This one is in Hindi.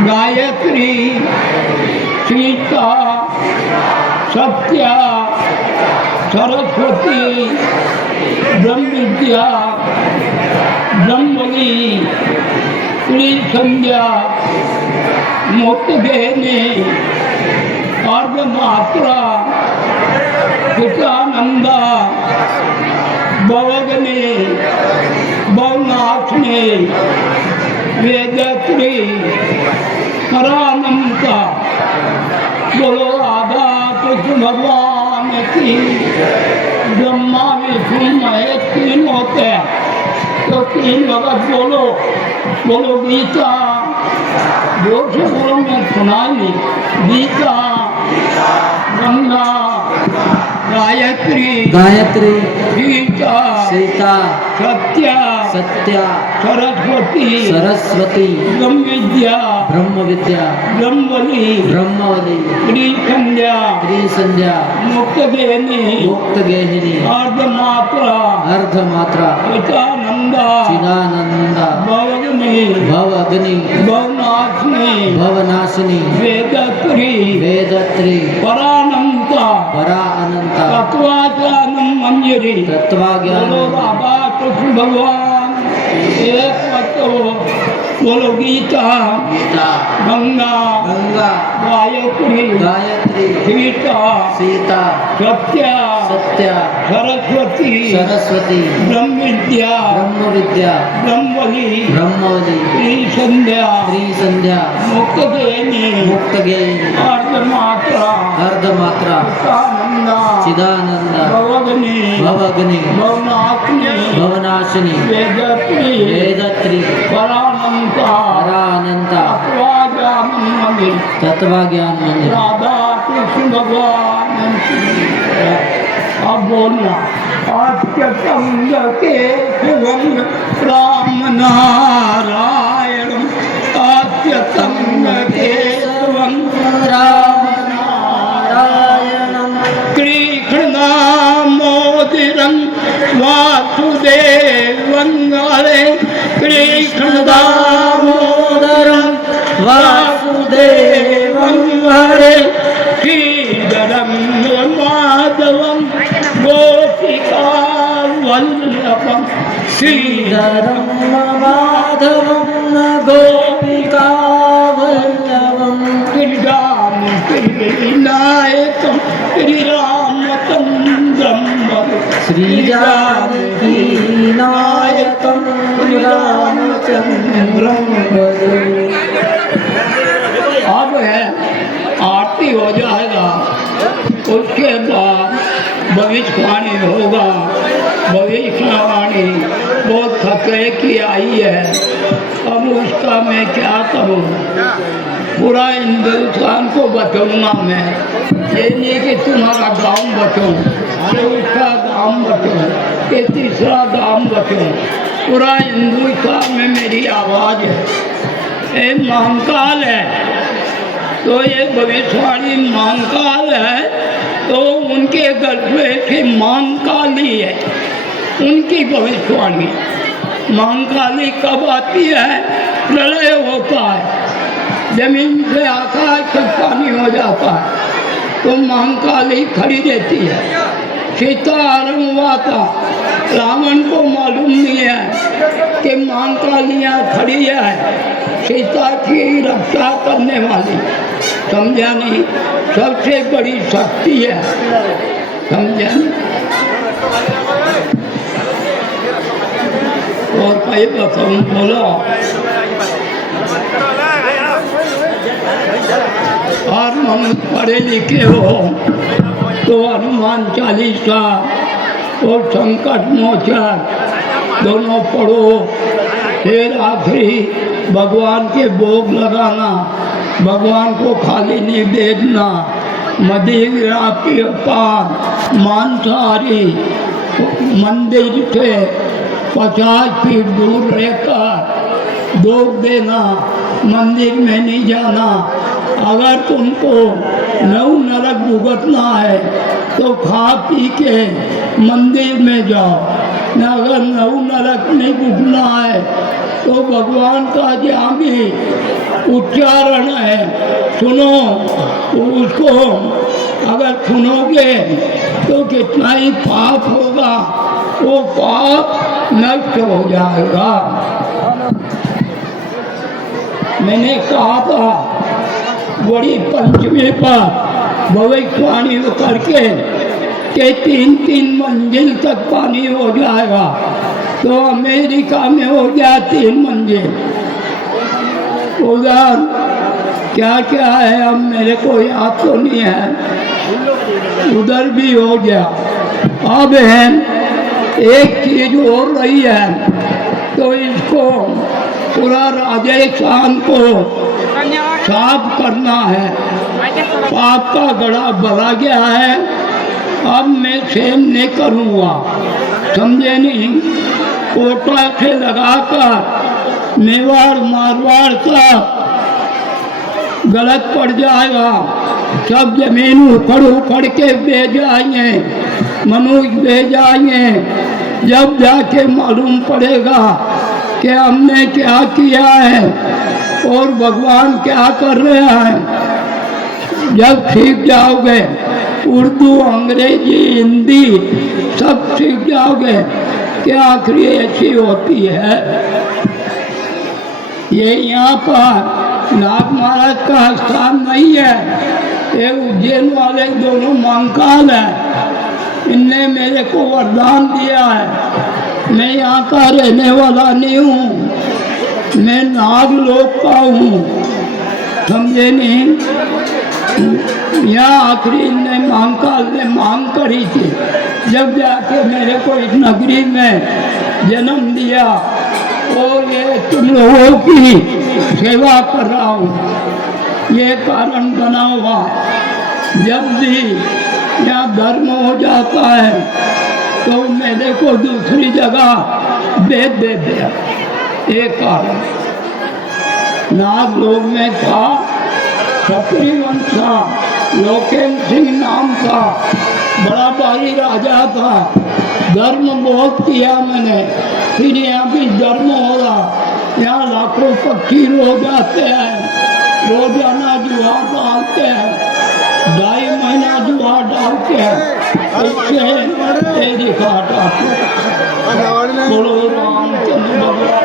गायत्री सीता सत्या सरस्वती ब्रह्म विद्या ब्रह्मणी श्री संध्या मोक्षगेहिनी अर्धमात्रा चितानंदा भवगनी भवनाशिनी वेदत्री परानंता। बोलो राधा कृष्ण भगवान की। ब्रह्मा विष्णु महेश तीन होते हैं तो तीन वक्त बोलो। बोलो गीता जो से बोलो मैं सुनाई नहीं। गीता गंगा गायत्री गायत्री सीता सीता सत्या सत्या सरस्वती सरस्वती ब्रह्म विद्या ब्रह्मवली श्री संध्या मुक्तगेहिनी अर्धमात्रा चिदानंदा भवगनी भवनाशिनी वेदत्री पराअनंता तत्वाज्ञानम मंजरी। बोलो राधा कृष्ण भगवान एक मत। बोलो गीता गंगा गायत्री सीता सत्या सरस्वती ब्रह्म विद्या ब्रह्मवली श्री संध्या मुक्तगेहिनी अर्धमात्रा चिदानंदा भवगनी भवनाशिनी वेदत्री पराअनंता तत्वज्ञान मंदिर। राधा कृष्ण भगवान। अब बोलना अत्यंग के शिवम राम नारायण अत्यंग के शिवम राम नारायण कृष्ण दामोदरं वासुदेवं हरे कृष्ण दामोदरं वासुदेवं हरे श्रीधरं माधवं गोपिका वल्लभं श्रीधरं माधवं गोपिका वल्लभं श्रीरामनायकं श्रीरामचन्द्रं श्रीजानकीनायकं रामचन्द्रं। अब है आरती हो जाएगा उसके बाद भविष्यवाणी होगा। भविष्यवाणी बहुत खतरे की आई है। अब उसका मैं क्या करूं? पूरा हिंदुस्तान को बचाऊंगा मैं। ये नहीं कि तुम्हारा गांव बचाऊं, उसका गांव बचाऊं, ये तीसरा गांव बचाऊं। पूरा हिंदुस्तान में मेरी आवाज़ है। ये महाकाल है तो ये भविष्यवाणी महाकाल है तो उनके गर्भ की महाकाली है। उनकी भविष्यवाणी महाकाली कब आती है? प्रलय होता है, जमीन से आकाश तक पानी हो जाता है तो महाकाली खड़ी रहती है। सीता आरंभ हुआ था, रावण को मालूम नहीं है कि महाकालियाँ खड़ी है सीता की रक्षा करने वाली। समझा नहीं? सबसे बड़ी शक्ति है। समझा नहीं? और कई बताऊँ बोलो। और हम पढ़े लिखे हो तो हनुमान चालीसा और संकट मोचन दोनों पढ़ो। फिर आखिरी भगवान के भोग लगाना, भगवान को खाली नहीं भेजना। मदिरा पान मांसाहारी मंदिर से 50 फीट दूर रहकर भोग देना, मंदिर में नहीं जाना। अगर तुमको नौ नरक भुगतना है तो खा पी के मंदिर में जाओ। न अगर नव नरक नहीं घुटना है तो भगवान का जहाँ भी उच्चारण है सुनो, तो उसको अगर सुनोगे तो कितना ही पाप होगा वो पाप नष्ट हो जाएगा। मैंने कहा था बड़ी पंचमी पर भविष्यवाणी करके कि 3-3 मंजिल तक पानी हो जाएगा, तो अमेरिका में हो गया 3 मंजिल। उधर क्या क्या है अब मेरे को याद तो नहीं है, उधर भी हो गया। अब है एक चीज हो रही है, तो इसको पूरा राजस्थान को साफ करना है। पाप का गड़ा भरा गया है, अब मैं सेम नहीं करूँगा, समझे नहीं। कोटा से लगाकर मेवाड़ मारवाड़ का गलत पड़ जाएगा, सब जमीन उखड़ के बेच जाएंगे, मनुष्य बेच जाएंगे। जब जाके मालूम पड़ेगा कि हमने क्या किया है और भगवान क्या कर रहे हैं। जब सीख जाओगे उर्दू, अंग्रेजी, हिंदी सब सीख जाओगे कि आखिरी ऐसी होती है। ये यहाँ पर नाग महाराज का स्थान नहीं है, ये उज्जैन वाले दोनों महाकाल है। इनने मेरे को वरदान दिया है। मैं यहाँ का रहने वाला नहीं हूँ, मैं नाग लोक का हूँ, समझे नहीं। यहाँ आखिरी ने महाकाल ने मांग करी थी, जब जाके मेरे को इस नगरी में जन्म दिया और ये तुम लोगों की सेवा कर रहा हूँ, ये कारण बना हुआ। जब भी यहाँ धर्म हो जाता है तो मेरे को दूसरी जगह भेज दे दिया। एक कारण नाग लोग में था, क्षत्रिय वंश था, लोकेन सिंह नाम था, बड़ा भारी राजा था। धर्म बहुत किया मैंने, फिर यहाँ भी धर्म हो रहा। यहाँ लाखों पक्षी रोज आते हैं, रोजाना जुआ डालते हैं, 2.5 महीना जुआ डालते हैं, उससे तेरी खाट आते। बोलो रामचंद्र भगवान।